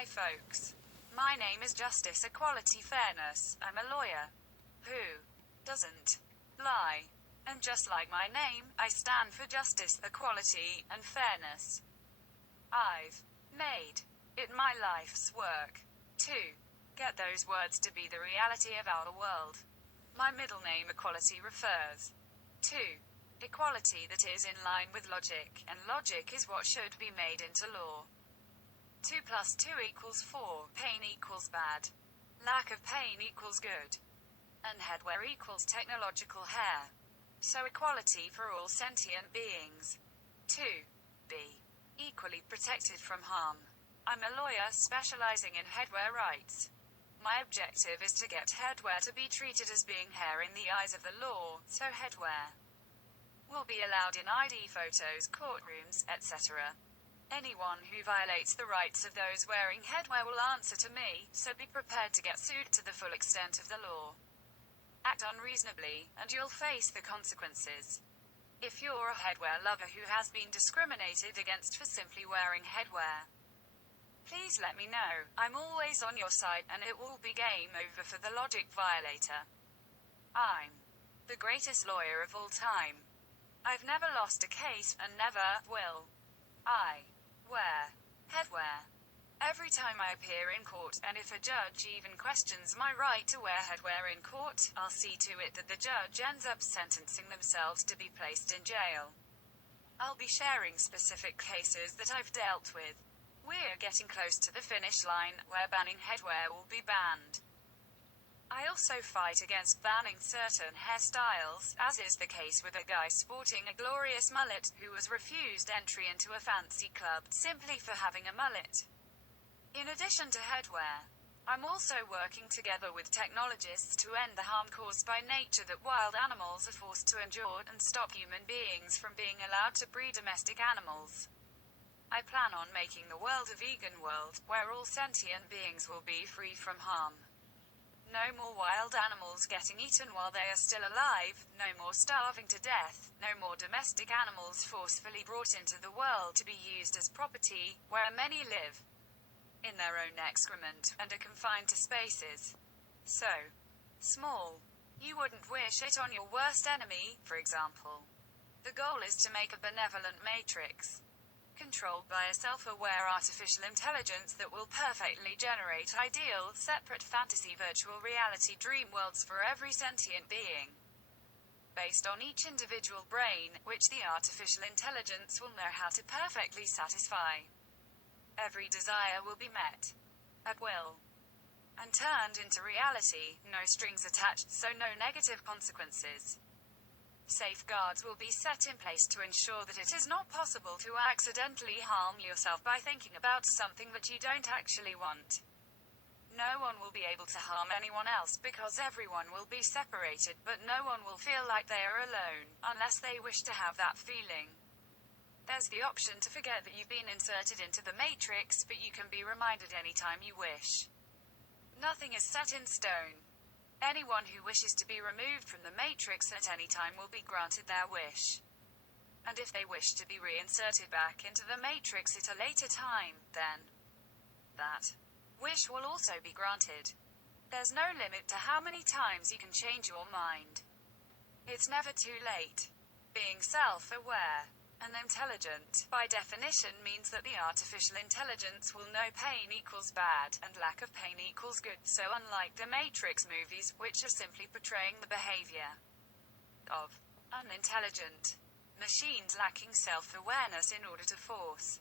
Hi folks. My name is Justice, Equality, Fairness. I'm a lawyer who doesn't lie. And just like my name, I stand for justice, equality, and fairness. I've made it my life's work to get those words to be the reality of our world. My middle name, Equality, refers to equality that is in line with logic, and logic is what should be made into law. 2 + 2 = 4, pain equals bad, lack of pain equals good, and headwear equals technological hair. So equality for all sentient beings. 2. Be equally protected from harm. I'm a lawyer specializing in headwear rights. My objective is to get headwear to be treated as being hair in the eyes of the law, so headwear will be allowed in ID photos, courtrooms, etc. Anyone who violates the rights of those wearing headwear will answer to me, so be prepared to get sued to the full extent of the law. Act unreasonably, and you'll face the consequences. If you're a headwear lover who has been discriminated against for simply wearing headwear, please let me know. I'm always on your side, and it will be game over for the logic violator. I'm the greatest lawyer of all time. I've never lost a case, and never will. I wear headwear every time I appear in court, and if a judge even questions my right to wear headwear in court, I'll see to it that the judge ends up sentencing themselves to be placed in jail. I'll be sharing specific cases that I've dealt with. We're getting close to the finish line, where banning headwear will be banned. I also fight against banning certain hairstyles, as is the case with a guy sporting a glorious mullet, who was refused entry into a fancy club, simply for having a mullet. In addition to headwear, I'm also working together with technologists to end the harm caused by nature that wild animals are forced to endure, and stop human beings from being allowed to breed domestic animals. I plan on making the world a vegan world, where all sentient beings will be free from harm. No more wild animals getting eaten while they are still alive, no more starving to death, no more domestic animals forcefully brought into the world to be used as property, where many live in their own excrement, and are confined to spaces so small you wouldn't wish it on your worst enemy, for example. The goal is to make a benevolent matrix, controlled by a self-aware artificial intelligence that will perfectly generate ideal, separate fantasy virtual reality dream worlds for every sentient being, based on each individual brain, which the artificial intelligence will know how to perfectly satisfy. Every desire will be met at will and turned into reality, no strings attached, so no negative consequences. Safeguards will be set in place to ensure that it is not possible to accidentally harm yourself by thinking about something that you don't actually want. No one will be able to harm anyone else because everyone will be separated, but no one will feel like they are alone, unless they wish to have that feeling. There's the option to forget that you've been inserted into the matrix, but you can be reminded anytime you wish. Nothing is set in stone. Anyone who wishes to be removed from the matrix at any time will be granted their wish. And if they wish to be reinserted back into the matrix at a later time, then that wish will also be granted. There's no limit to how many times you can change your mind. It's never too late. Being self-aware and intelligent, by definition, means that the artificial intelligence will know pain equals bad, and lack of pain equals good, so unlike the Matrix movies, which are simply portraying the behavior of unintelligent machines lacking self-awareness in order to force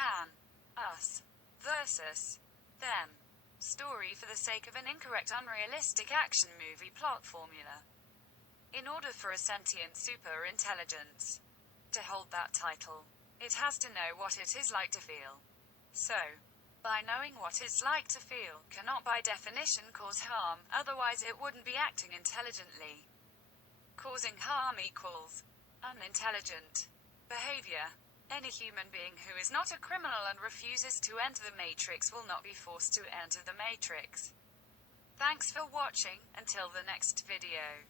an us versus them story for the sake of an incorrect, unrealistic action movie plot formula. In order for a sentient super-intelligence to hold that title, it has to know what it is like to feel. So, by knowing what it's like to feel, cannot by definition cause harm, otherwise it wouldn't be acting intelligently. Causing harm equals unintelligent behavior. Any human being who is not a criminal and refuses to enter the matrix will not be forced to enter the matrix. Thanks for watching, until the next video.